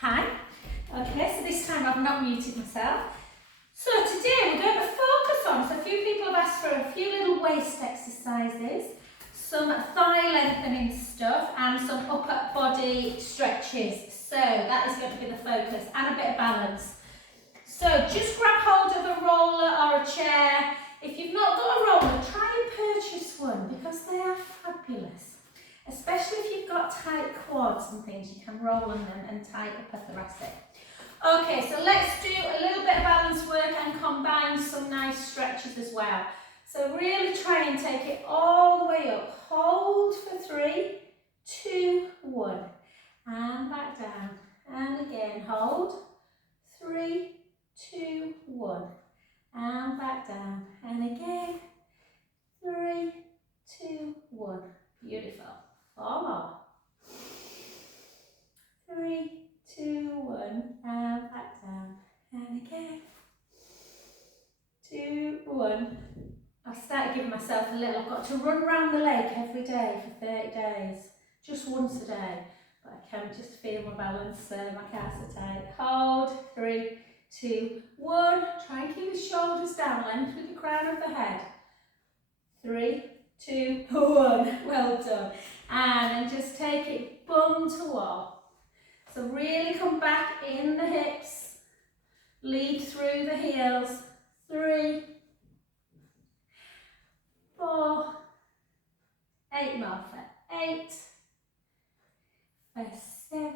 Hi. Okay, so this time I've not muted myself. So today we're going to focus on, so a few people have asked for a few little waist exercises, some thigh lengthening stuff and some upper body stretches. So that is going to be the focus and a bit of balance. So just grab hold of a roller or a chair. If you've not got a roller, try and purchase one because they are fabulous. Especially if you've got tight quads and things, you can roll on them and tight upper thoracic. Okay, so let's do a little bit of balance work and combine some nice stretches as well. So really try and take it all the way up. Hold for 3, 2, 1. And back down. And again, hold. 3, 2, 1. And back down. And again. 3, 2, 1. Beautiful. 4 more. 3, 2, 1. And back down. And again. 2, 1. I've started giving myself a little, I've got to run around the lake every day for 30 days. Just once a day. But I can't just feel my balance, my calves are tight. Hold. 3, 2, 1. Try and keep the shoulders down, length with the crown of the head. 3, 2, 1. Well done. And then just take it bum to wall. So really come back in the hips. Lead through the heels. 3, 4, 8 more for 8, for 7,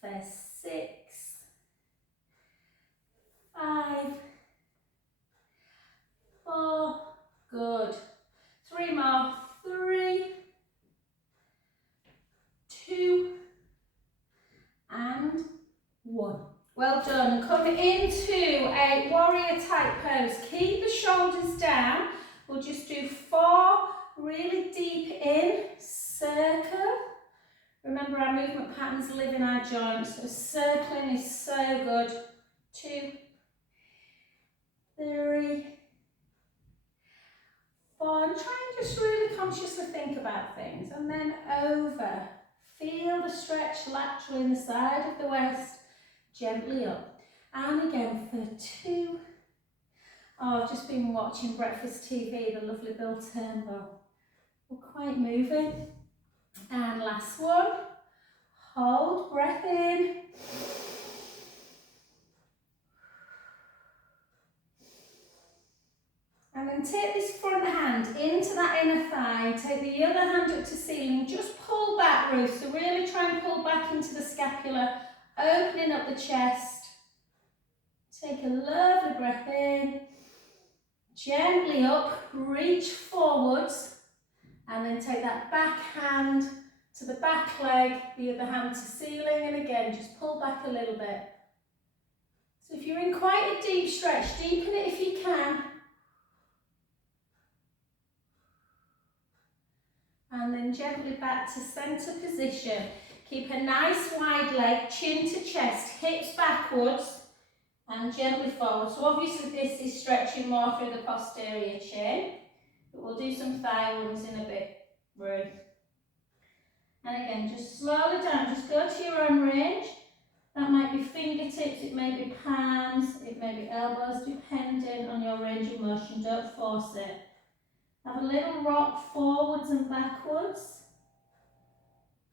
for 6, 5, 4, good. 3 more, 3, 2, and 1. Well done. Come into a warrior type pose. Keep the shoulders down. We'll just do 4 really deep in, circle. Remember our movement patterns live in our joints, so circling is so good. 2, 3, 4, and try and just really consciously think about things, and then over. Feel the stretch laterally in the side of the waist, gently up. And again for 2. Oh, I've just been watching Breakfast TV, the lovely Bill Turnbull. We're quite moving. And last one. Hold, breath in. And then take this front hand into that inner thigh, take the other hand up to ceiling, just pull back, Ruth, so really try and pull back into the scapula, opening up the chest. Take a lovely breath in, gently up, reach forwards, and then take that back hand to the back leg, the other hand to ceiling, and again, just pull back a little bit. So if you're in quite a deep stretch, deepen it if you can. And then gently back to centre position. Keep a nice wide leg, chin to chest, hips backwards and gently forward. So obviously this is stretching more through the posterior chin, but we'll do some thigh ones in a bit, Ruth. And again, just slow it down, just go to your own range. That might be fingertips, it may be palms, it may be elbows, depending on your range of motion. Don't force it. Have a little rock forwards and backwards.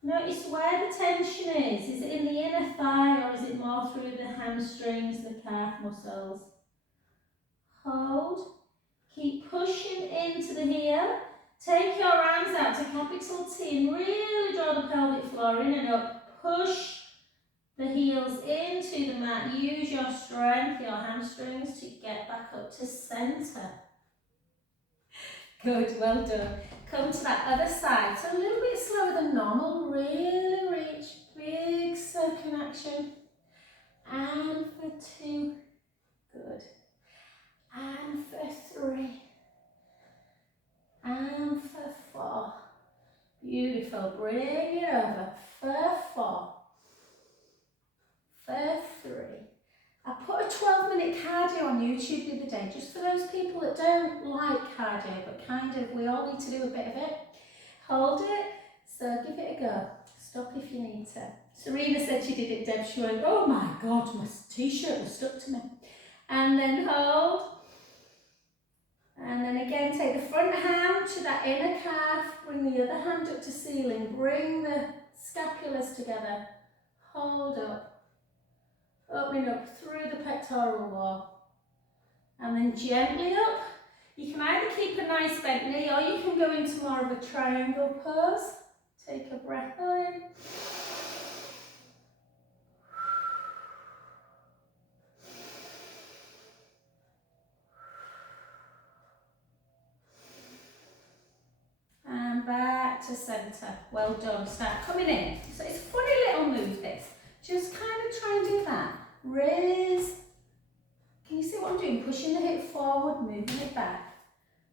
Notice where the tension is. Is it in the inner thigh or is it more through the hamstrings, the calf muscles? Hold. Keep pushing into the heel. Take your arms out to capital T and really draw the pelvic floor in and up. Push the heels into the mat. Use your strength, your hamstrings to get back up to centre. Good, well done. Come to that other side. So a little bit slower than normal. Really reach. Big circling action. And for 2. Good. And for 3. And for 4. Beautiful. Bring it over. For 4. For 3. I put a 12-minute cardio on YouTube the other day, just for those people that don't like cardio, but kind of, we all need to do a bit of it. Hold it, so give it a go. Stop if you need to. Serena said she did it, Deb. She went, oh my God, my t-shirt was stuck to me. And then hold. And then again, take the front hand to that inner calf. Bring the other hand up to ceiling. Bring the scapulars together. Hold up. Opening up through the pectoral wall. And then gently up. You can either keep a nice bent knee or you can go into more of a triangle pose. Take a breath in. And back to centre. Well done. Start coming in. So it's a funny little move this. Just kind of try and do that. Raise. Can you see what I'm doing? Pushing the hip forward, moving it back.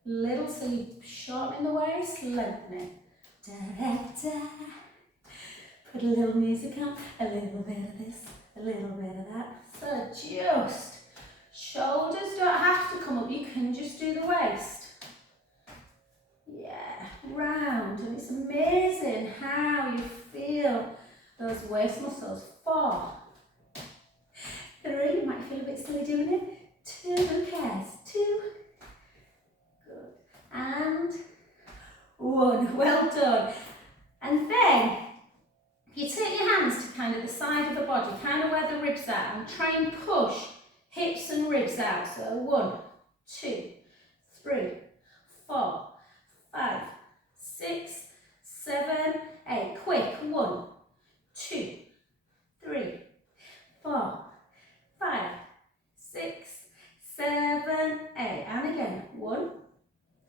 Little, so you shorten the waist, lengthen it. Da, da, da. Put a little music on, a little bit of this, a little bit of that. So just, shoulders don't have to come up, you can just do the waist. Yeah, round, and it's amazing how you feel those waist muscles. 4, 3, you might feel a bit silly doing it. 2, who cares? 2. And 1, well done. And then you take your hands to kind of the side of the body, kind of where the ribs are, and try and push hips and ribs out. So 1, 2, 3, 4, 5, 6, 7, 8. Quick. 1, 2, 3, 4, 5, 6, 7, 8. And again. 1.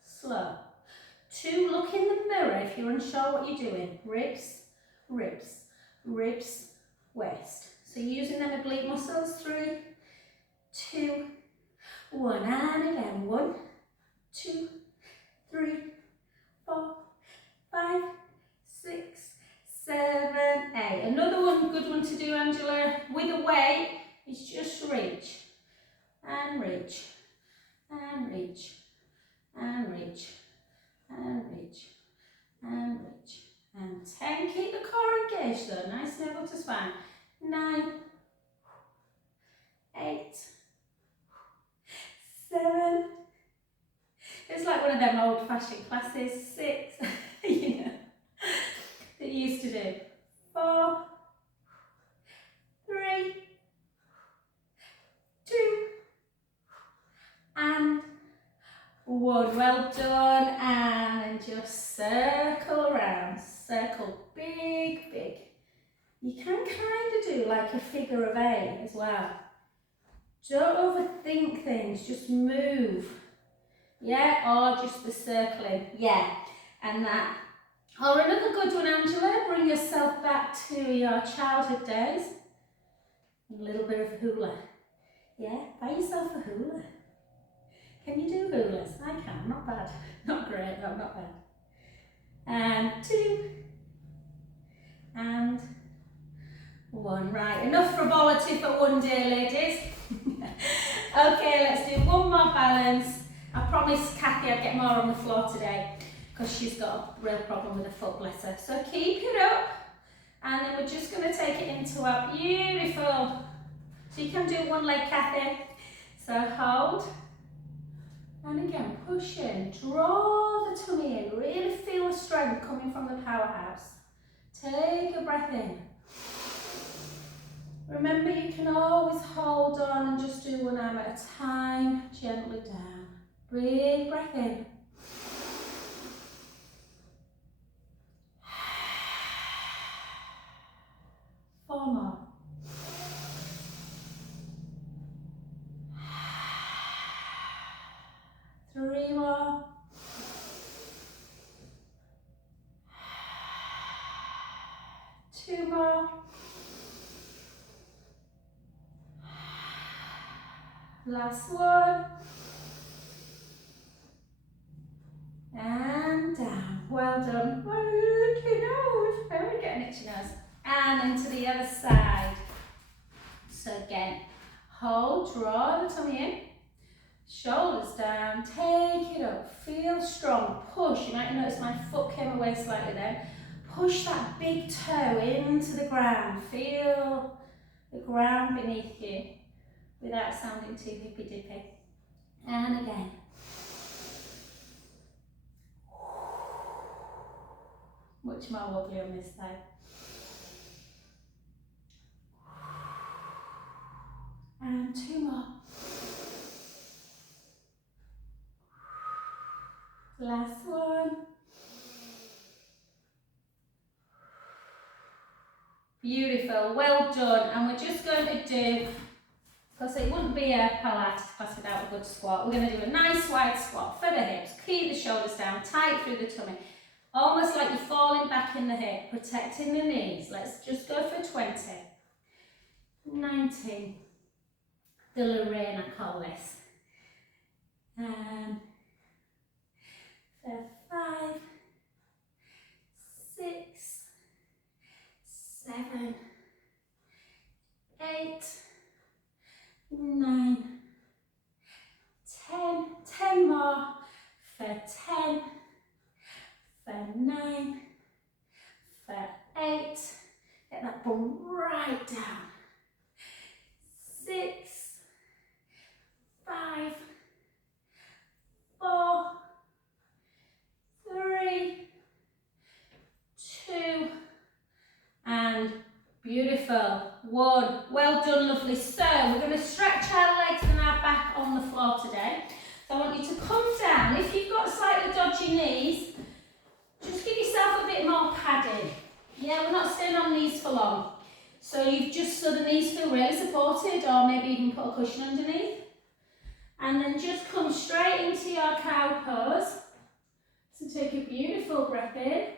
Slow. 2, look in the mirror if you're unsure what you're doing. Ribs, ribs, ribs, waist. So using them oblique muscles. 3, 2, 1. And again. 1, 2, 3, 4, 5, 6, 7, 8. Another one, good one to do, Angela, with a weight is just reach. And reach. And reach. And reach, and reach, and reach, and 10. Keep the core engaged though, nice level to spine. 9, 8, 7. It's like one of them old-fashioned classes. 6, you know, that you used to do. 4, 3, 2, and 1. Well done. And just circle around. Circle big, big. You can kind of do like a figure of 8 as well. Don't overthink things, just move. Yeah, or just the circling. Yeah, and that. Or another good one, Angela, bring yourself back to your childhood days. A little bit of hula. Yeah, buy yourself a hula. Can you do hulas? I can, not bad. Not great, no, not bad. And 2. And 1. Right, enough frivolity for one day, ladies. Okay, let's do one more balance. I promised Kathy I'd get more on the floor today because she's got a real problem with her foot, bless her. So keep it up. And then we're just going to take it into our beautiful. So you can do one leg, Kathy. So hold. And again, push in, draw the tummy in, really feel the strength coming from the powerhouse. Take a breath in. Remember, you can always hold on and just do one arm at a time, gently down. Big breath in. Four more. 3 more. 2 more. Last one. And down. Well done. Oh, itchy nose. Oh, we're getting itchy nose. And then to the other side. So again, hold, draw the tummy in. Shoulders down, take it up, feel strong, push. You might notice my foot came away slightly then. push that big toe into the ground. Feel the ground beneath you without sounding too hippy-dippy. And again. Much more wobbly on this side. And 2 more. Last one. Beautiful, well done. And we're just going to do, because it wouldn't be a pilates class without a good squat, we're going to do a nice wide squat for the hips. Keep the shoulders down, tight through the tummy. Almost like you're falling back in the hip, protecting the knees. Let's just go for 20. 19. The Lorraine, I call this. And for 5, 6, 7, 8, 9, 10. 10 more. For 10. For 9. For 8. Get that bum right down. 6, 5, 4, 3, 2, and beautiful. 1. Well done, lovely. So we're going to stretch our legs and our back on the floor today. So I want you to come down. If you've got slightly dodgy knees, just give yourself a bit more padding. Yeah, we're not staying on knees for long. So you've just, so the knees feel really supported, or maybe even put a cushion underneath. And then just come straight into your cow pose. So take a beautiful breath in.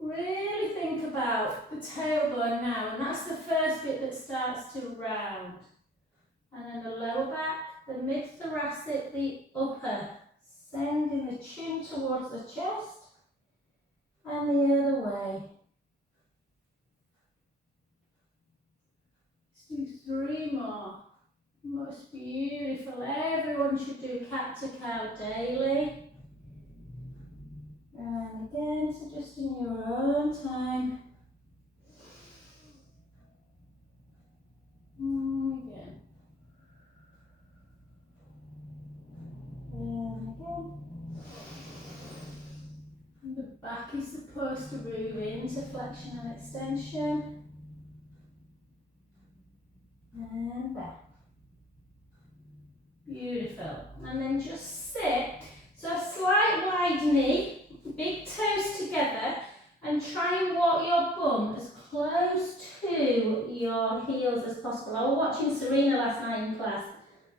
Really think about the tailbone now, and that's the first bit that starts to round. And then the lower back, the mid-thoracic, the upper, sending the chin towards the chest, and the other way. Let's do 3 more. Most beautiful. Everyone should do cat to cow daily. And again, so just in your own time. And again. And again. And the back is supposed to move into flexion and extension. And back. Beautiful. And then just sit. So a slight wide knee, big toes together, and try and walk your bum as close to your heels as possible. I was watching Serena last night in class.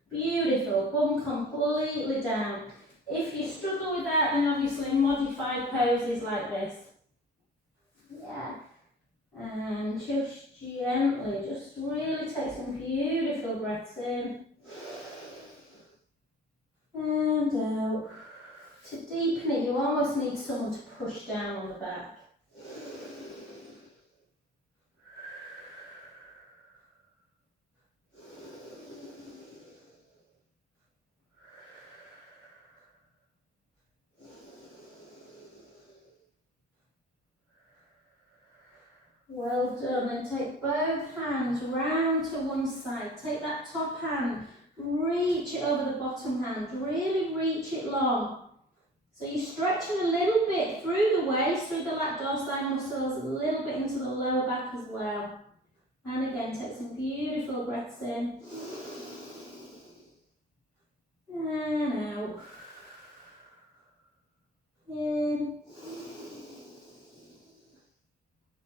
Beautiful. Bum completely down. If you struggle with that, then obviously modified poses like this. Yeah. And just gently, just really take some beautiful breaths in. And out. To deepen it, you almost need someone to push down on the back. Well done. Then take both hands round to one side. Take that top hand, reach it over the bottom hand. Really reach it long. So you're stretching a little bit through the waist, through the lat dorsal muscles, a little bit into the lower back as well. And again, take some beautiful breaths in. And out. In.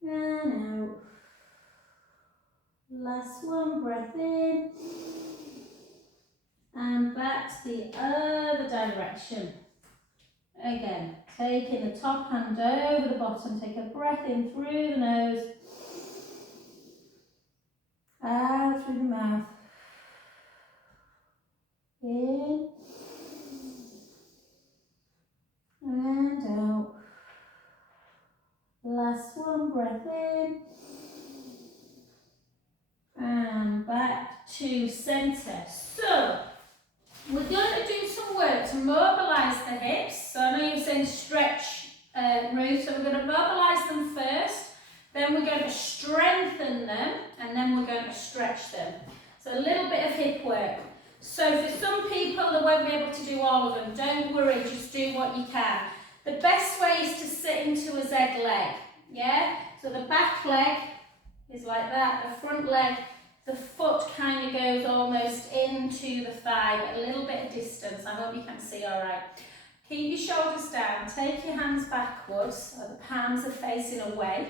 And out. Last one, breath in. And back to the other direction. Again, taking the top hand over the bottom, take a breath in through the nose, out through the mouth, in, and out. Last one, breath in, and back to centre. So, we're going to do some work to mobilise the hips. So I know you're saying stretch Ruth. So we're going to mobilise them first, then we're going to strengthen them, and then we're going to stretch them. So a little bit of hip work. So for some people they won't be able to do all of them. Don't worry, just do what you can. The best way is to sit into a Z leg. Yeah? So the back leg is like that, the front leg, the foot kind of goes almost into the thigh, but a little bit of distance. I hope you can see all right. Keep your shoulders down, take your hands backwards so the palms are facing away.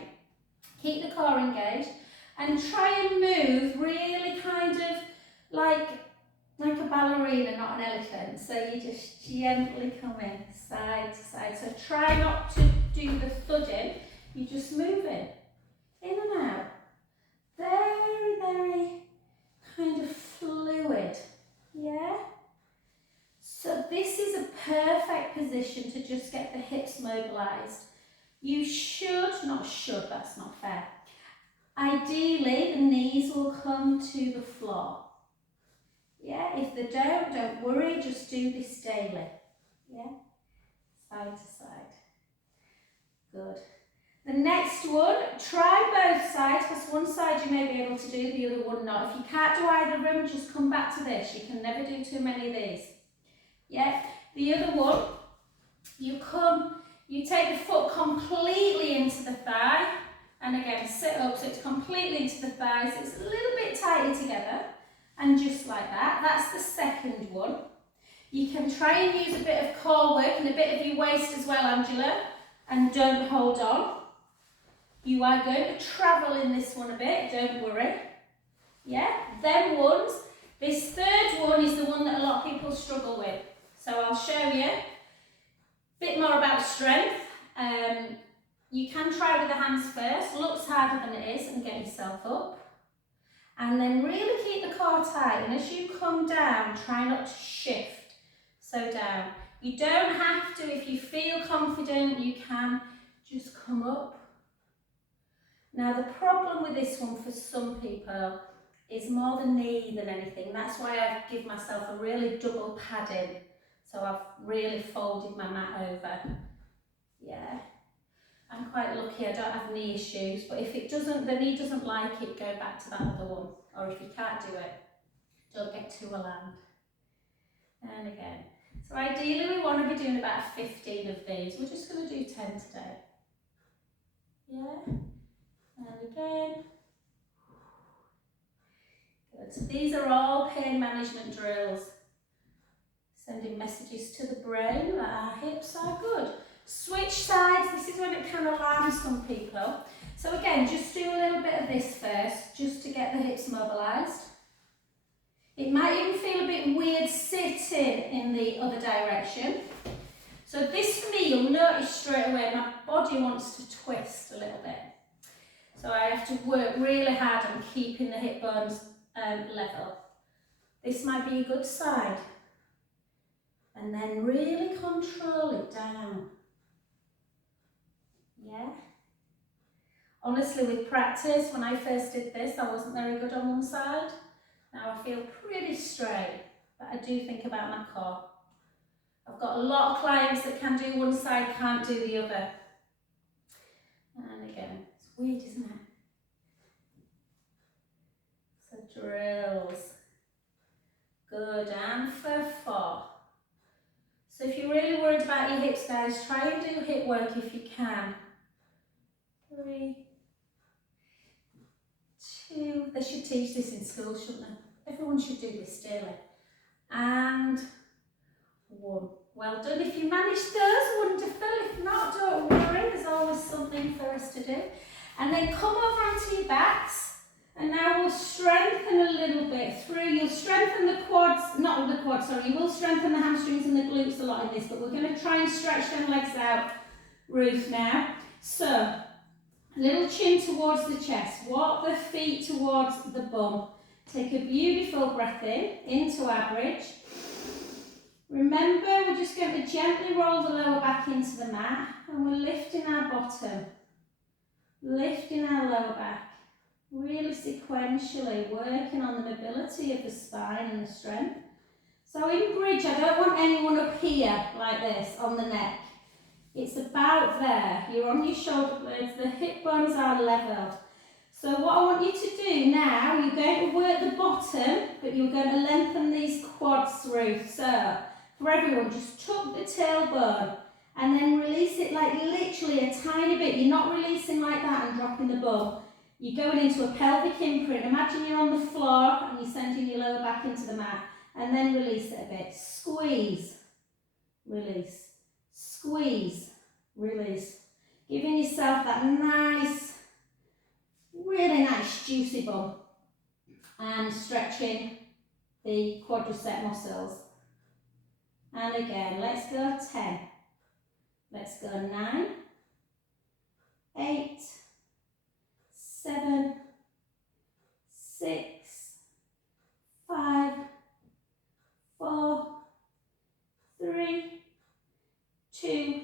Keep the core engaged and try and move really kind of like a ballerina, not an elephant. So you just gently come in, side to side. So try not to do the thudding, you just move it in and out. Very, very kind of fluid, yeah? So this is a perfect position to just get the hips mobilised. You should, not should, that's not fair. Ideally, the knees will come to the floor. Yeah, if they don't worry, just do this daily. Yeah, side to side. Good. The next one, try both sides, because one side you may be able to do, the other one not. If you can't do either of them, just come back to this. You can never do too many of these. Yeah, the other one, you take the foot completely into the thigh, and again, sit up so it's completely into the thigh, so it's a little bit tighter together, and just like that. That's the second one. You can try and use a bit of core work and a bit of your waist as well, Angela, and don't hold on. You are going to travel in this one a bit, don't worry. Yeah, them ones. This third one is the one that a lot of people struggle with. So I'll show you a bit more about strength. You can try with the hands first, looks harder than it is, and get yourself up. And then really keep the core tight, and as you come down, try not to shift. So down. You don't have to, if you feel confident, you can just come up. Now the problem with this one for some people is more the knee than anything. That's why I give myself a really double padding. So I've really folded my mat over. Yeah. I'm quite lucky I don't have knee issues, but if it doesn't, the knee doesn't like it, go back to that other one. Or if you can't do it, don't get too alarmed. And again. So ideally we want to be doing about 15 of these. We're just going to do 10 today. Yeah. And again. Good. So these are all pain management drills. Sending messages to the brain that our hips are good. Switch sides, this is when it can alarm some people. So again, just do a little bit of this first, just to get the hips mobilised. It might even feel a bit weird sitting in the other direction. So this for me, you'll notice straight away, my body wants to twist a little bit. So I have to work really hard on keeping the hip bones level. This might be a good side. And then really control it down. Yeah. Honestly, with practice, when I first did this, I wasn't very good on one side. Now I feel pretty straight, but I do think about my core. I've got a lot of clients that can do one side, can't do the other. And again, it's weird, isn't it? So drills. Good, and for 4. So if you're really worried about your hips, guys, try and do hip work if you can. 3, 2, they should teach this in school, shouldn't they? Everyone should do this daily. And 1. Well done. If you managed those, wonderful. If not, don't worry, there's always something for us to do. And then come over onto your backs. And now we'll strengthen a little bit through. You'll strengthen the quads, not the quads, sorry, you will strengthen the hamstrings and the glutes a lot in this, but we're going to try and stretch them legs out, Ruth, now. So, little chin towards the chest, walk the feet towards the bum. Take a beautiful breath in, into average. Remember, we're just going to gently roll the lower back into the mat, and we're lifting our bottom, lifting our lower back. Really sequentially working on the mobility of the spine and the strength. So in bridge, I don't want anyone up here like this on the neck. It's about there. You're on your shoulder blades, the hip bones are level. So what I want you to do now, you're going to work the bottom, but you're going to lengthen these quads through. So for everyone, just tuck the tailbone and then release it like literally a tiny bit. You're not releasing like that and dropping the bum. You're going into a pelvic imprint. Imagine you're on the floor and you're sending your lower back into the mat. And then release it a bit. Squeeze, release, squeeze, release. Giving yourself that nice, really nice juicy bum. And stretching the quadricep muscles. And again, let's go 10. Let's go 9, 8, 7, 6, 5, 4, 3, 2,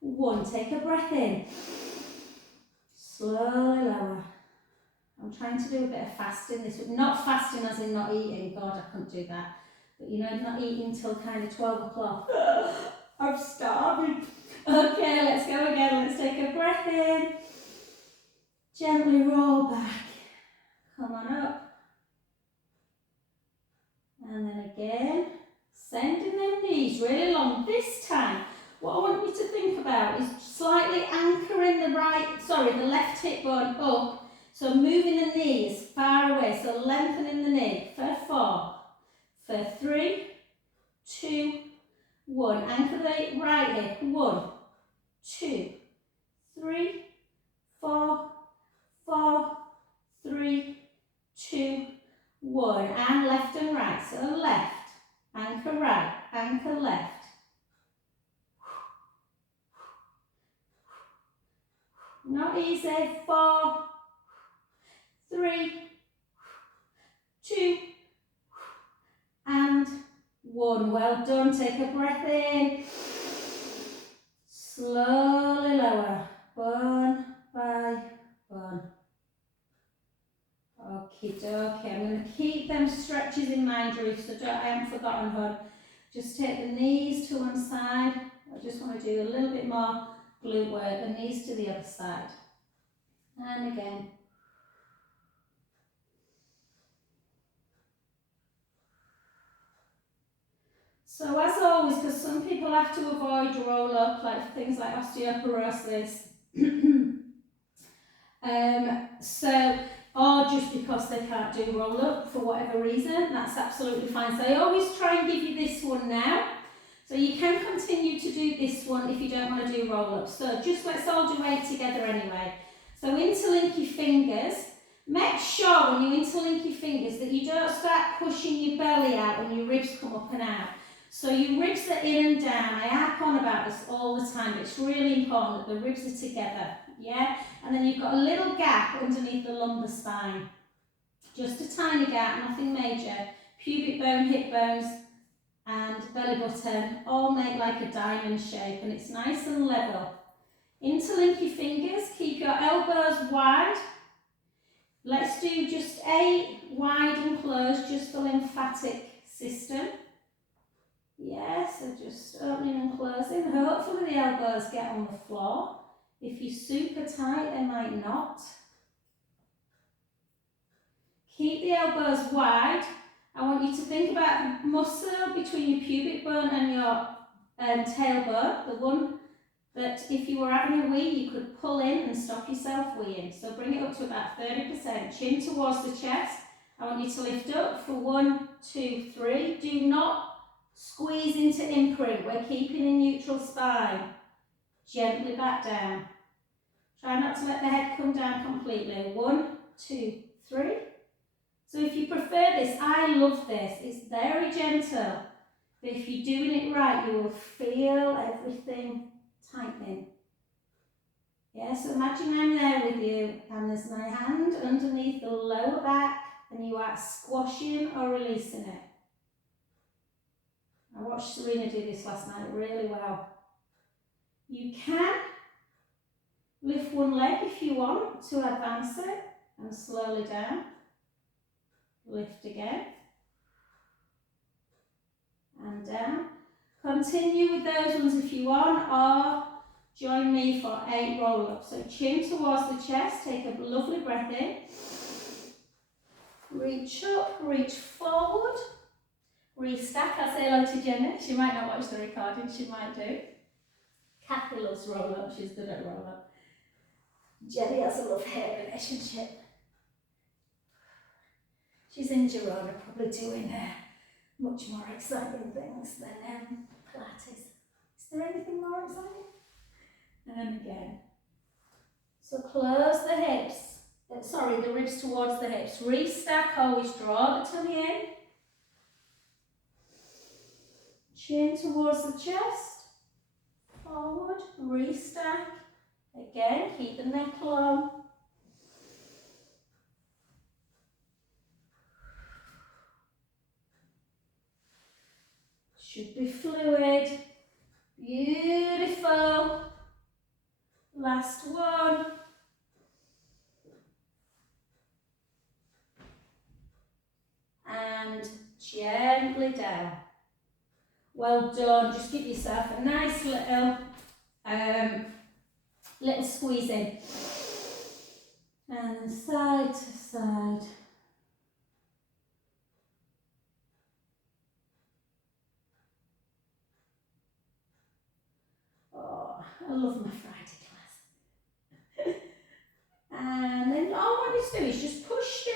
1. Take a breath in. Slowly lower. I'm trying to do a bit of fasting this week. Not fasting as in not eating. God, I couldn't do that. But you know, not eating till kind of 12 o'clock. I'm starving. Okay, let's go again. Let's take a breath in. Gently roll back. Come on up. And then again. Sending them knees really long. This time, what I want you to think about is slightly anchoring the left hip bone up. So moving the knees far away. So lengthening the knee for 4, for 3, 2, 1. Anchor the right hip. 1, 2, 3, 4, 4, 3, 2, 1. And left and right. So left. Anchor right, anchor left. Not easy. 4, 3, 2, and 1. Well done. Take a breath in. Slowly lower. Bone by bone. Okie dokie. I'm going to keep them stretches in mind, Ruth, so I haven't forgotten her. Just take the knees to one side. I just want to do a little bit more glute work. The knees to the other side. And again. So as always, because some people have to avoid roll up, like things like osteoporosis. Or just because they can't do roll up for whatever reason, that's absolutely fine. So I always try and give you this one now. So you can continue to do this one if you don't want to do roll up. So just let's all do weight together anyway. So interlink your fingers. Make sure when you interlink your fingers that you don't start pushing your belly out when your ribs come up and out. So your ribs are in and down. I harp on about this all the time. It's really important that the ribs are together. Yeah? And then you've got a little gap underneath the lumbar spine. Just a tiny gap, nothing major. Pubic bone, hip bones, and belly button all make like a diamond shape, and it's nice and level. Interlink your fingers, keep your elbows wide. Let's do just 8 wide and closed, just the lymphatic system. Yeah, so just opening and closing. Hopefully the elbows get on the floor. If you're super tight, they might not. Keep the elbows wide. I want you to think about the muscle between your pubic bone and your tailbone, the one that if you were having a wee, you could pull in and stop yourself weeing. So bring it up to about 30%. Chin towards the chest. I want you to lift up for 1, 2, 3. Do not squeeze into imprint. We're keeping a neutral spine. Gently back down. Try not to let the head come down completely. 1, 2, 3. So if you prefer this, I love this. It's very gentle. But if you're doing it right, you will feel everything tightening. Yeah, so imagine I'm there with you and there's my hand underneath the lower back and you are squashing or releasing it. I watched Serena do this last night really well. You can lift one leg if you want to advance it and slowly down. Lift again. And down. Continue with those ones if you want, or Join me for 8 roll-ups. So chin towards the chest, take a lovely breath in. Reach up, reach forward. Restack. I'll say hello to Jenna. She might not watch the recording, she might do. Kathy loves roll-up, she's good at roll-up. Jenny has a love-hate relationship. She's in Girona, probably doing much more exciting things than Pilates. Is there anything more exciting? And again. So close the hips, the ribs towards the hips. Restack, always draw the tummy in. Chin towards the chest. Forward, restack. Again, keep the neck low. Should be fluid. Beautiful. Last one. And gently down. Well done. Just give yourself a nice little squeeze in. And then side to side. Oh, I love my Friday class. And then all I want you to do is just push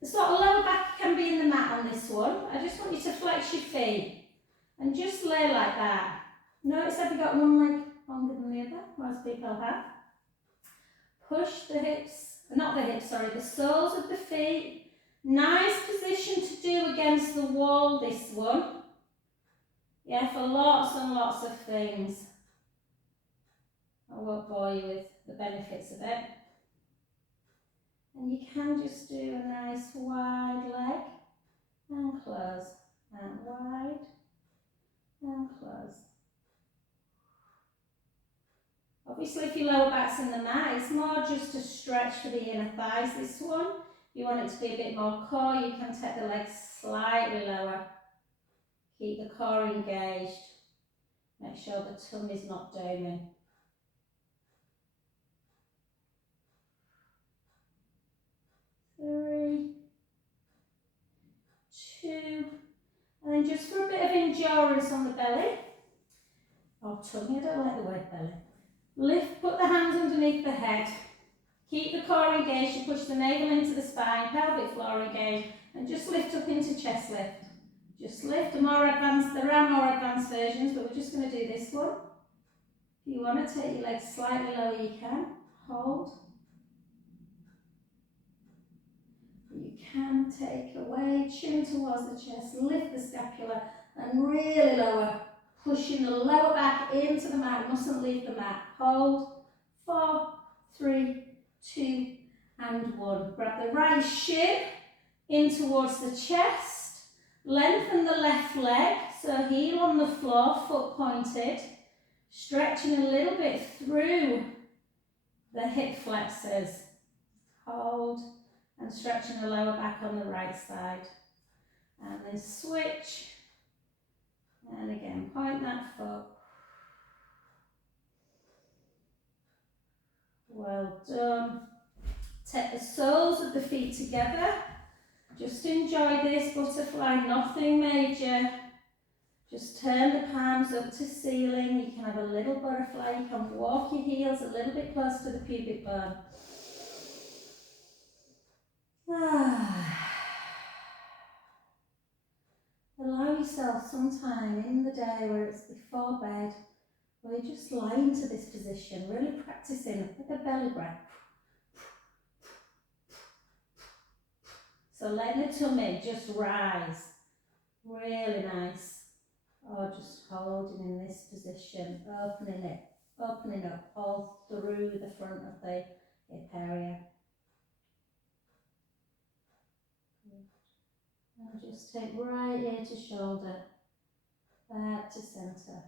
the sort of lower back can be in the mat on this one. I just want you to flex your feet and just lay like that. Notice have you got one leg longer than the other? Most people have. Push the hips, not the hips, sorry, the soles of the feet. Nice position to do against the wall, this one. Yeah, for lots and lots of things. I won't bore you with the benefits of it. And you can just do a nice wide leg and close, and wide and close. Obviously if your lower back's in the mat, it's more just to stretch for the inner thighs, this one. If you want it to be a bit more core, you can take the legs slightly lower. Keep the core engaged. Make sure the tummy's not doming. 3, 2, and then just for a bit of endurance on the belly, or tummy, I don't like the word belly. Lift, put the hands underneath the head. Keep the core engaged, you push the navel into the spine, pelvic floor engaged, and just lift up into chest lift. Just lift, there are more advanced versions, but we're just going to do this one. If you want to take your legs slightly lower, you can. Hold. You can take away, chin towards the chest, lift the scapula, and really lower, pushing the lower back into the mat, mustn't leave the mat. Hold. 4, 3, 2, and 1. Grab the right shin in towards the chest, lengthen the left leg, so heel on the floor, foot pointed, stretching a little bit through the hip flexors. Hold, and stretching the lower back on the right side. And then switch, and again, point that foot. Well done. Take the soles of the feet together. Just enjoy this butterfly, nothing major. Just turn the palms up to ceiling. You can have a little butterfly. You can walk your heels a little bit close to the pubic bone. Allow yourself some time in the day where it's before bed, where you just lie into this position, really practicing like a belly breath. So let the tummy just rise, really nice. Or just holding in this position, opening up all through the front of the hip area. And just take right ear to shoulder, back to centre,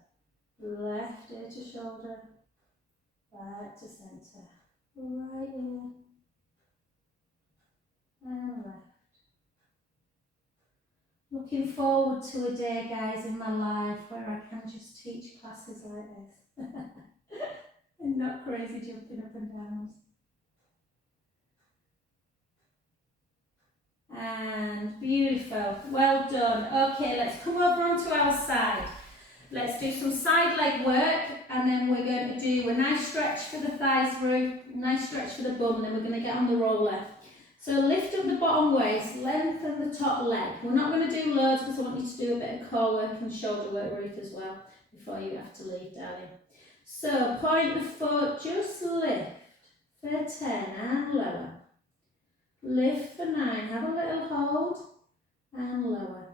left ear to shoulder, back to centre, right ear and left. Looking forward to a day, guys, in my life where I can just teach classes like this. And not crazy jumping up and down. And beautiful, well done. Okay, let's come over onto our side. Let's do some side leg work, and then we're going to do a nice stretch for the thighs through, nice stretch for the bum, and then we're going to get on the roller. So lift up the bottom waist, lengthen the top leg. We're not going to do loads because I want you to do a bit of core work and shoulder work, Ruth, as well, before you have to leave, darling. So point the foot, just lift for 10 and lower. Lift for 9, have a little hold and lower.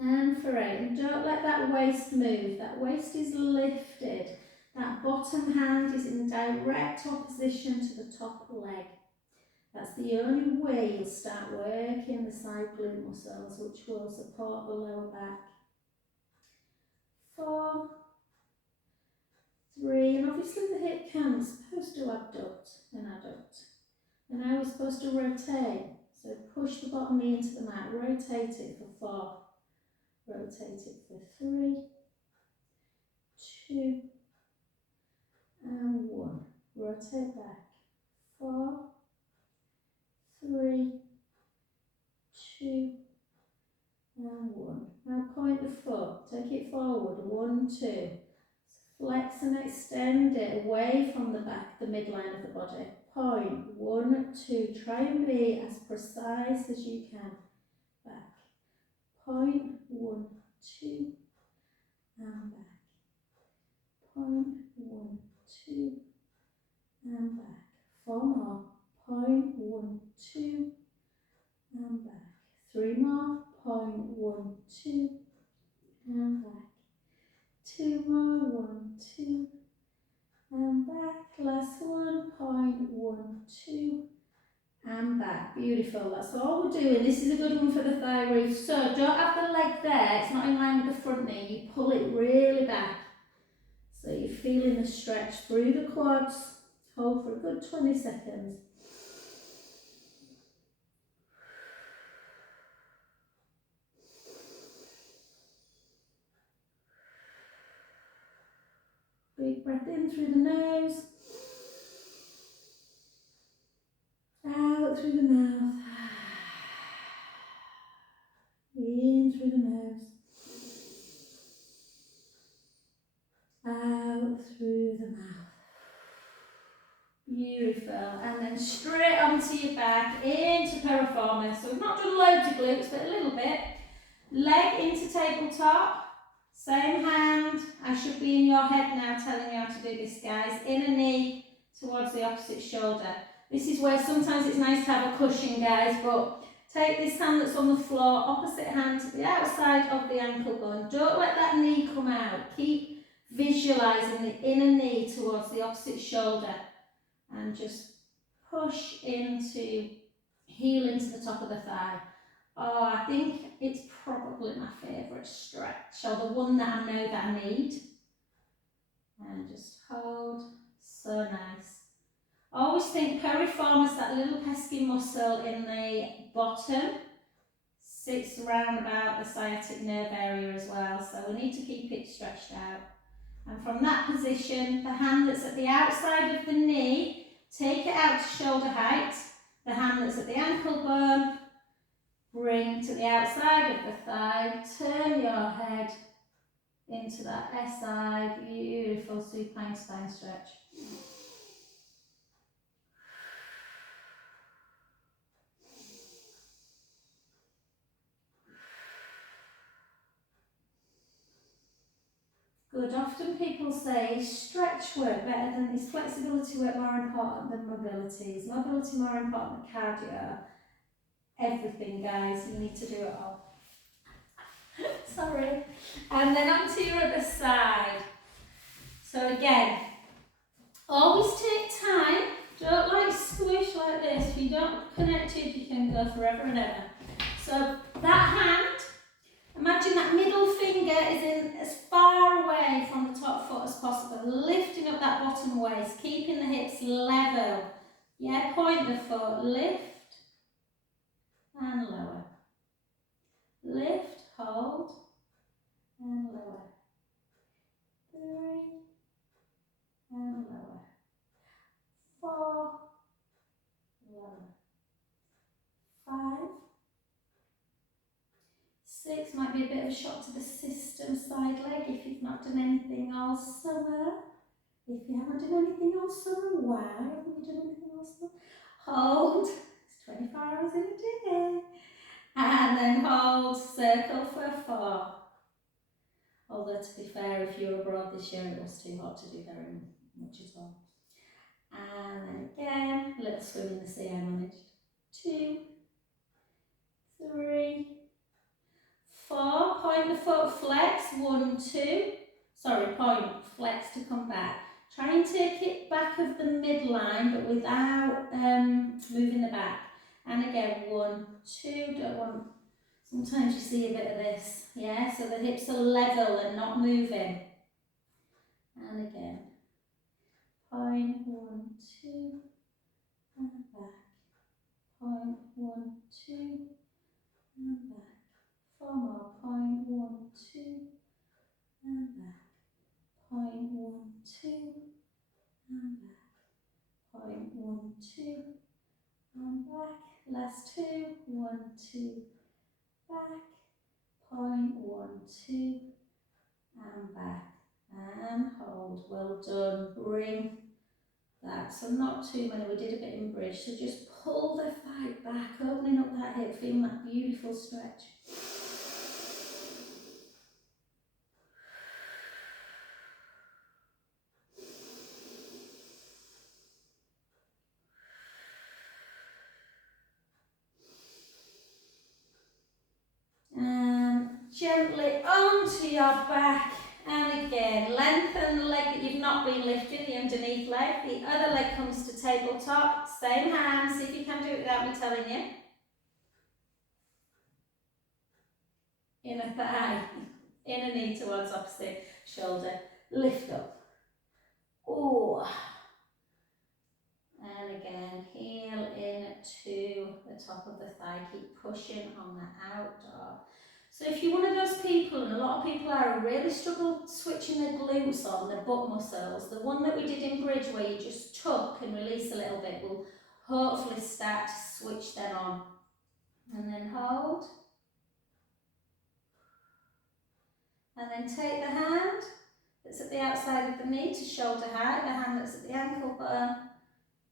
And for 8, and don't let that waist move, that waist is lifted. That bottom hand is in direct opposition to the top leg. That's the only way you'll start working the side glute muscles, which will support the lower back. 4, 3, and obviously the hip cam's supposed to abduct and adduct. And now we're supposed to rotate. So push the bottom knee into the mat, rotate it for 4, rotate it for 3, 2, and 1. Rotate back. 4, 3, 2, and 1. Now point the foot, take it forward, 1, 2. Flex and extend it away from the back, the midline of the body. Point, 1, 2. Try and be as precise as you can. Back. Point, 1, 2, and back. Point, 1, 2, and back. 4 more. Point, 1, 2, and back. 3 more. Point, 1, 2, and back. 2 more. 1, 2, and back. Last one. Point, 1, 2, and back. Beautiful. That's all we're doing. This is a good one for the thigh roof. So don't have the leg there. It's not in line with the front knee. You pull it really back. So you're feeling the stretch through the quads. Hold for a good 20 seconds. Big breath in through the nose. Out through the mouth. In through the nose. Out through the mouth. Beautiful. And then straight onto your back into piriformis. So we've not done loads of glutes, but a little bit. Leg into tabletop. Same hand. I should be in your head now telling you how to do this, guys. Inner knee towards the opposite shoulder. This is where sometimes it's nice to have a cushion, guys, but take this hand that's on the floor, opposite hand to the outside of the ankle bone. Don't let that knee come out. Keep visualising the inner knee towards the opposite shoulder and just push into, heel into the top of the thigh. Oh, I think it's probably my favourite stretch, or the one that I know that I need. And just hold, so nice. Always think piriformis, that little pesky muscle in the bottom, sits around about the sciatic nerve area as well, so we need to keep it stretched out. And from that position, the hand that's at the outside of the knee, take it out to shoulder height. The hand that's at the ankle bone, bring to the outside of the thigh, turn your head into that SI, beautiful supine spine stretch. Good. Often people say, is stretch work better than, is flexibility work more important than mobility? Is mobility more important than cardio? Everything, guys, you need to do it all. Sorry. And then onto your other side. So again, always take time. Don't like squish like this. If you don't connect it, you can go forever and ever. So that hand, imagine that middle finger is in as far away from the top foot as possible, lifting up that bottom waist, keeping the hips level. Yeah, point the foot, lift and lower. Lift, hold, and lower. 3, and lower. 4, lower. 5, 6, might be a bit of a shock to the system, side leg if you've not done anything all summer. If you haven't done anything all summer, why haven't you done anything all summer? Hold, it's 24 hours in a day. And then hold, circle for 4. Although to be fair, if you were abroad this year, it was too hot to do very much at all. And then again, a little swim in the sea I managed. 2, 3, 4, point the foot, flex, 1, 2. Sorry, point, flex to come back. Try and take it back of the midline, but without moving the back. And again, 1, 2, don't want, sometimes you see a bit of this, yeah? So the hips are level and not moving. And again, point, 1, 2, and back. Point, 1, 2, and back. 4 more, point, 1, 2, and back. Point, 1, 2, and back. Point, 1, 2, and back. Last 2, 1, 2, back. Point, 1, 2, and back. And hold. Well done. Bring that. So not too many. We did a bit in bridge. So just pull the thigh back, opening up that hip, feeling that beautiful stretch. And gently onto your back. And again, lengthen the leg that you've not been lifting, the underneath leg. The other leg comes to tabletop. Same hand. See if you can do it without me telling you. Inner thigh, inner knee towards opposite shoulder. Lift up. Oh. And again, heel into the top of the thigh. Keep pushing on the outdoor. So if you're one of those people, and a lot of people are, who really struggle switching their glutes on, their butt muscles, the one that we did in bridge where you just tuck and release a little bit will hopefully start to switch them on. And then hold. And then take the hand that's at the outside of the knee to shoulder height, the hand that's at the ankle bone,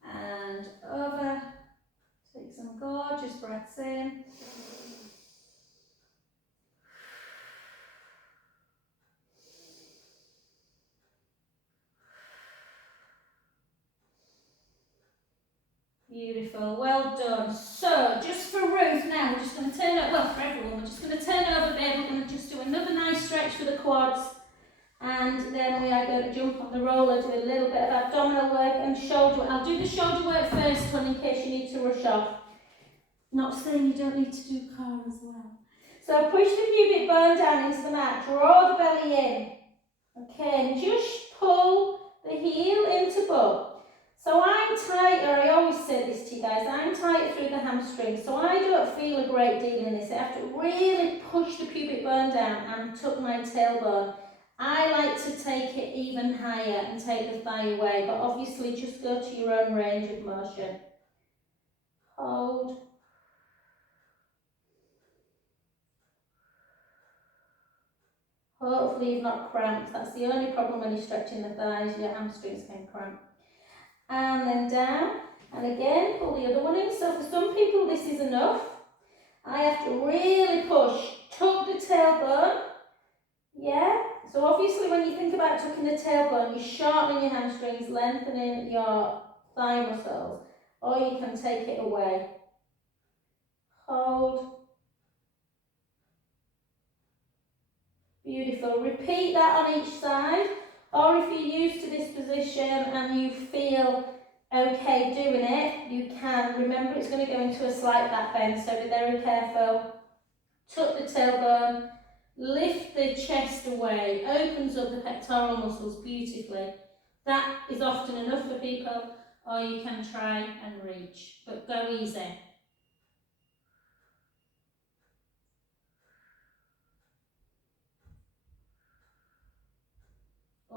and over. Take some gorgeous breaths in. Beautiful, well done. So, just for Ruth now, we're just going to turn over, well for everyone, we're just going to turn over there, we're going to just do another nice stretch for the quads, and then we are going to jump on the roller, do a little bit of abdominal work and shoulder work. I'll do the shoulder work first, honey, in case you need to rush off. Not saying you don't need to do core as well. So push the pubic bone down into the mat, draw the belly in. Okay, and just pull the heel into butt. So I'm tighter, I always say this to you guys, I'm tighter through the hamstring, so I don't feel a great deal in this. I have to really push the pubic bone down and tuck my tailbone. I like to take it even higher and take the thigh away, but obviously just go to your own range of motion. Hold. Hopefully you've not cramped. That's the only problem when you're stretching the thighs, your hamstrings can cramp. And then down, and again, pull the other one in. So for some people this is enough. I have to really push, tuck the tailbone. Yeah? So obviously when you think about tucking the tailbone, you're shortening your hamstrings, lengthening your thigh muscles, or you can take it away. Hold. Beautiful. Repeat that on each side, or if you're used to this position and you feel okay doing it, you can. Remember, it's going to go into a slight back bend, so be very careful. Tuck the tailbone, lift the chest away, opens up the pectoral muscles beautifully. That is often enough for people, or you can try and reach, but go easy.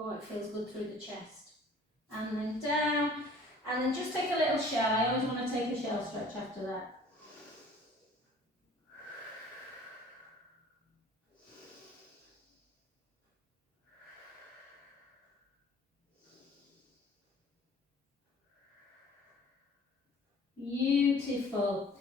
Oh, it feels good through the chest. and then down, and then just take a little shell. I always want to take a shell stretch after that. Beautiful.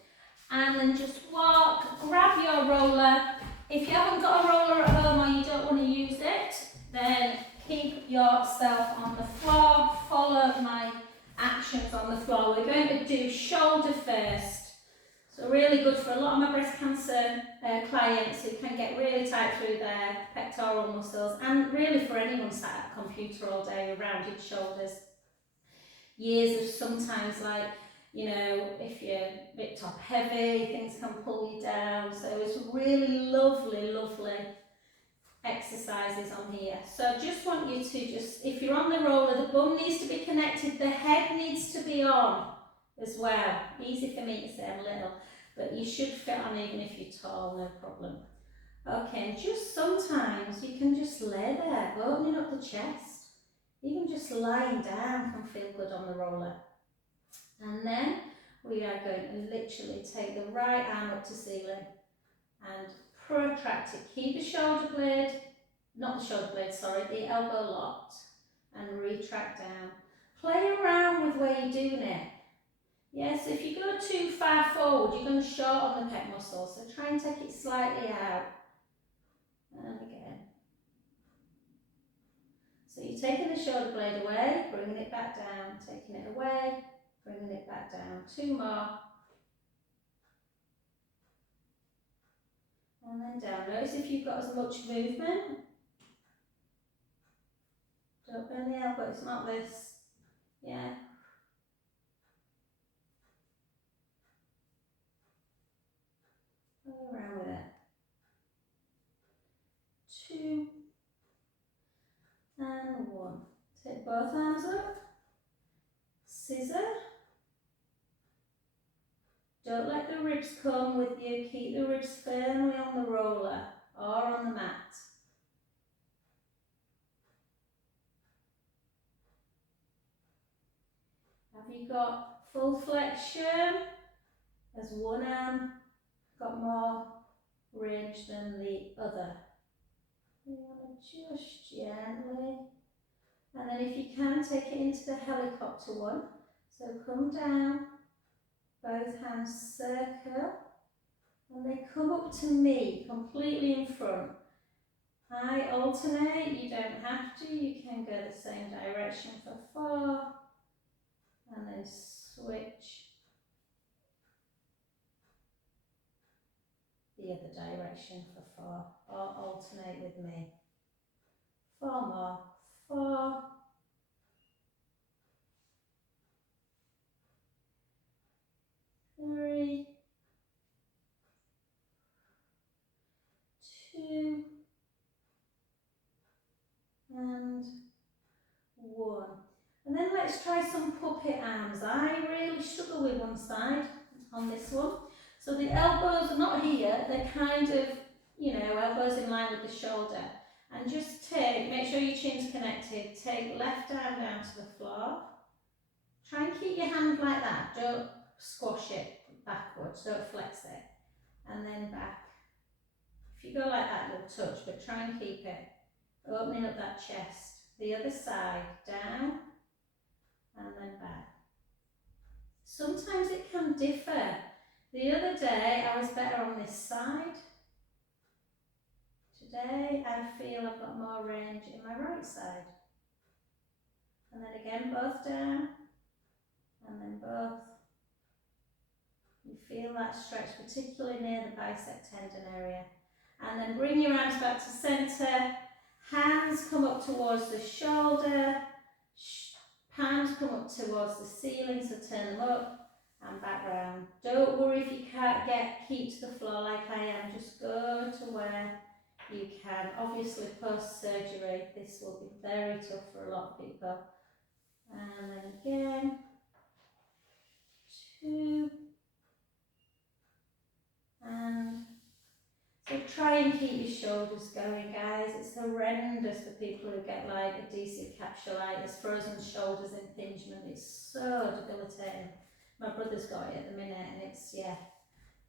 And then just walk, grab your roller. If you haven't got a roller at home or you don't want to use it, then keep yourself on the floor. Follow my actions on the floor. We're going to do shoulder first. So really good for a lot of my breast cancer clients who can get really tight through their pectoral muscles, and really for anyone sat at a computer all day with rounded shoulders. Years of sometimes, like, you know, if you're a bit top heavy, things can pull you down. So it's really lovely, lovely exercises on here. So I just want you to if you're on the roller, the bum needs to be connected, the head needs to be on as well. Easy for me to say, I'm little, but you should fit on even if you're tall, no problem. Okay, and just sometimes you can just lay there, opening up the chest. Even just lying down can feel good on the roller. And then we are going to literally take the right arm up to ceiling and protract it. Keep the shoulder blade, not the shoulder blade, sorry, the elbow locked, and retract down. Play around with where you're doing it. Yes, if you go too far forward, you're going to shorten the pec muscle, so try and take it slightly out. And again. So you're taking the shoulder blade away, bringing it back down, taking it away, bringing it back down. 2 more. And then down. Notice if you've got as much movement. Don't bend the elbow, it's not this. Yeah. Play around with it. 2 and 1. Take both arms up. Scissor. Don't let the ribs come with you. Keep the ribs firmly on the roller or on the mat. Have you got full flexion? Has one arm got more range than the other? You want to just gently, and then if you can, take it into the helicopter one. So come down, both hands circle, and they come up to me, completely in front. I alternate, you don't have to, you can go the same direction for 4, and then switch the other direction for 4, or alternate with me. 4 more. 4, 3, 2, and 1. And then let's try some puppet arms. I really struggle with one side on this one. So the elbows are not here, they're kind of, you know, elbows in line with the shoulder. And just make sure your chin's connected, take left arm down to the floor. Try and keep your hand like that, don't squash it backwards, don't flex it. And then back. If you go like that, you'll touch, but try and keep it. Opening up that chest. The other side, down, and then back. Sometimes it can differ. The other day I was better on this side. Today I feel I've got more range in my right side. And then again, both down, and then both. You feel that stretch, particularly near the bicep tendon area. And then bring your arms back to centre. Hands come up towards the shoulder. Palms come up towards the ceiling, so turn them up and back round. Don't worry if you can't keep to the floor like I am, just go to where you can. Obviously post-surgery this will be very tough for a lot of people. And then again, 2, and so try and keep your shoulders going, guys. It's horrendous for people who get like adhesive capsulitis, frozen shoulders impingement. It's so debilitating. My brother's got it at the minute and it's, yeah,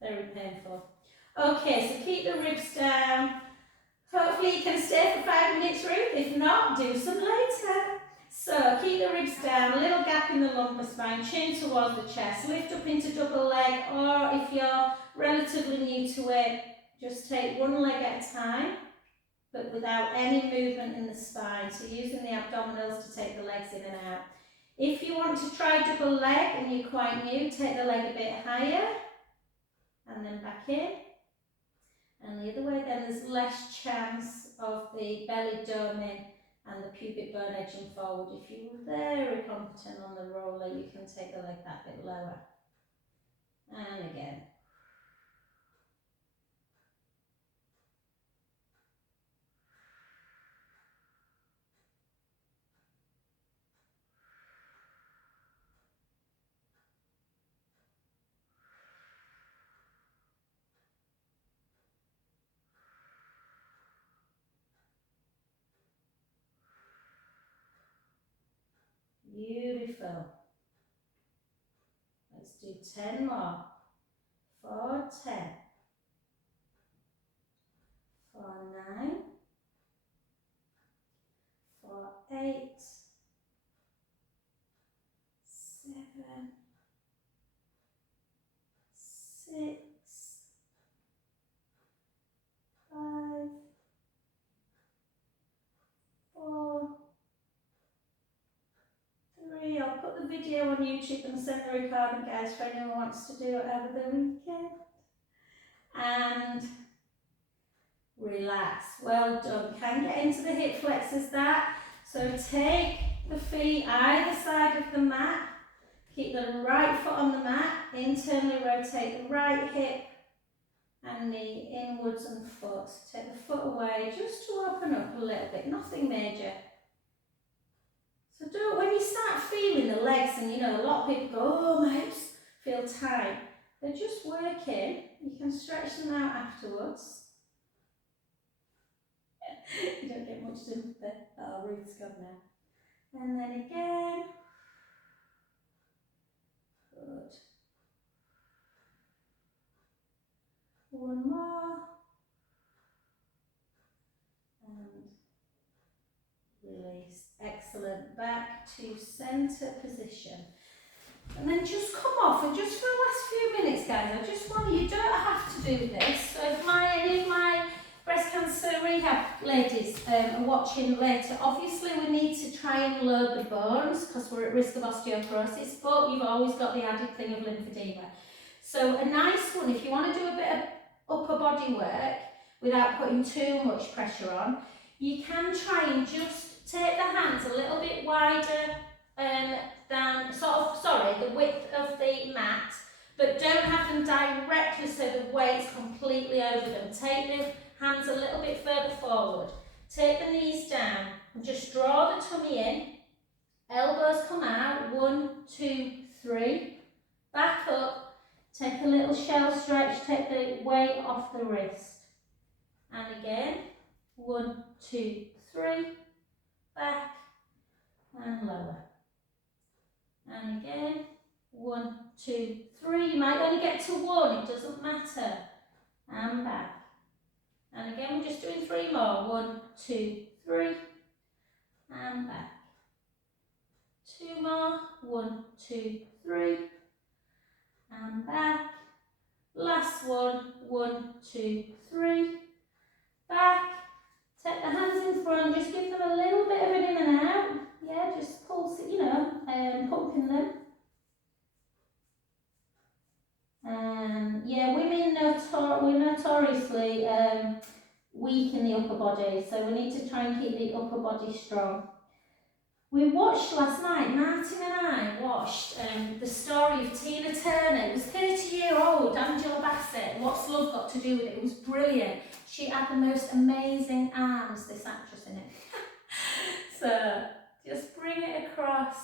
very painful. Okay, so keep the ribs down. Hopefully you can stay for 5 minutes, Ruth. If not, do some later. So keep the ribs down, a little gap in the lumbar spine, chin towards the chest, lift up into double leg, or if you're relatively new to it, just take one leg at a time, but without any movement in the spine. So using the abdominals to take the legs in and out. If you want to try double leg and you're quite new, take the leg a bit higher and then back in. And the other way, then there's less chance of the belly doming and the pubic bone edging forward. If you're very competent on the roller, you can take the leg that bit lower. And again. Beautiful. Let's do 10 more. 4, 10. 4, 9. 4, 8. 7. 6. 5. 4. 3. I'll put the video on YouTube and send the recording, guys, for anyone who wants to do it over the weekend. And relax. Well done. Can get into the hip flexors that. So take the feet either side of the mat. Keep the right foot on the mat. Internally rotate the right hip and knee inwards and foot. Take the foot away just to open up a little bit. Nothing major. So when you start feeling the legs, and you know, a lot of people go, oh, my hips feel tight. They're just working. You can stretch them out afterwards. You don't get much sympathy. Oh, Ruth's gone now. And then again. Good. One more. And release. Excellent. Back to centre position. And then just come off, and just for the last few minutes, guys, I just want you don't have to do this. So if any of my breast cancer rehab ladies are watching later, obviously we need to try and load the bones because we're at risk of osteoporosis, but you've always got the added thing of lymphedema. So a nice one, if you want to do a bit of upper body work without putting too much pressure on, you can try and just take the hands a little bit wider than the width of the mat, but don't have them directly so the weight's completely over them. Take the hands a little bit further forward. Take the knees down and just draw the tummy in. Elbows come out. 1, 2, 3. Back up. Take a little shell stretch. Take the weight off the wrist. And again. 1, 2, 3. Back and lower. And again. 1, 2, 3. You might only get to 1. It doesn't matter. And back. And again, we're just doing 3 more. 1, 2, 3. And back. 2 more. 1, 2, 3. And back. Last one. 1, 2, 3. Back. Take the hands in front. Just give them a little bit of an in and out. Yeah, just pulse it, pumping them. Yeah, women we're notoriously weak in the upper body, so we need to try and keep the upper body strong. We watched last night, Martin and I watched the story of Tina Turner. It was 30-year-old Angela Bassett. What's love got to do with it? It was brilliant. She had the most amazing arms, this actress in it. So just bring it across.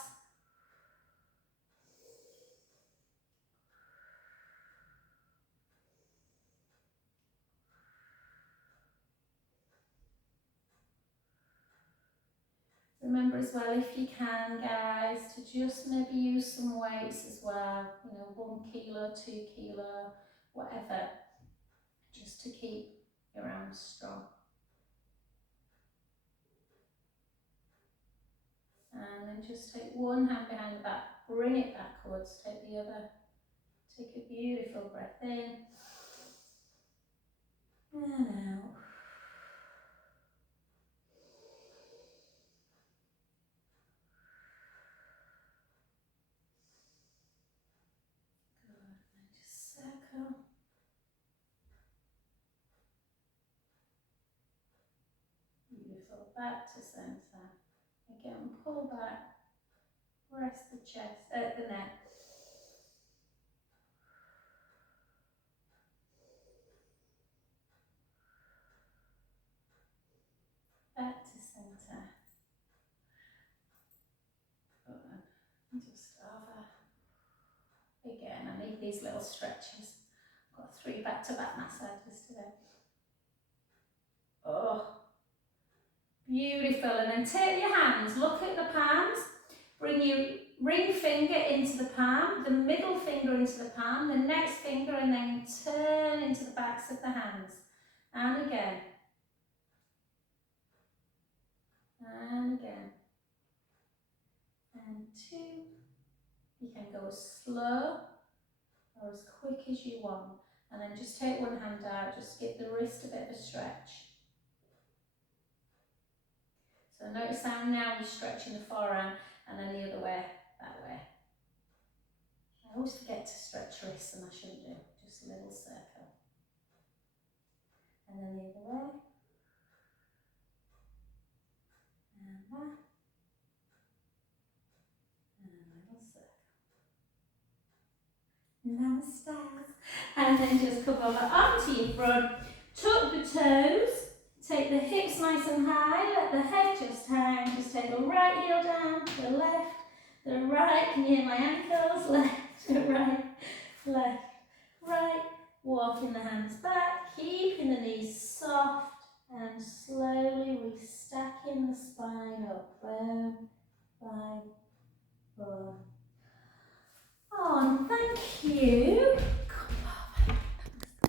Remember as well, if you can, guys, to just maybe use some weights as well, you know, 1 kilo, 2 kilo, whatever, just to keep your arms strong. And then just take one hand behind the back, bring it backwards, take the other, take a beautiful breath in, and out. Good, and just circle. Beautiful, back to centre. Again, pull back, rest the chest, the neck. Back to centre. Good. And just over. Again, I need these little stretches. I've got 3 back-to-back massages today. Oh, beautiful. And then take your hands, look at the palms, bring your ring finger into the palm, the middle finger into the palm, the next finger, and then turn into the backs of the hands. And again. And again. And 2. You can go as slow or as quick as you want. And then just take one hand out, just give the wrist a bit of a stretch. So notice how now you're stretching the forearm, and then the other way, that way. I always forget to stretch wrists, and I shouldn't do. Just a little circle. And then the other way. And that. And a little circle. Namaste. And then just come over onto your front. Tuck the toes. Take the hips nice and high. Let the head just hang. Just take the right heel down, the left, the right. Can you hear my ankles? Left, right, left, right. Walking the hands back, keeping the knees soft, and slowly restacking the spine up, bone by bone.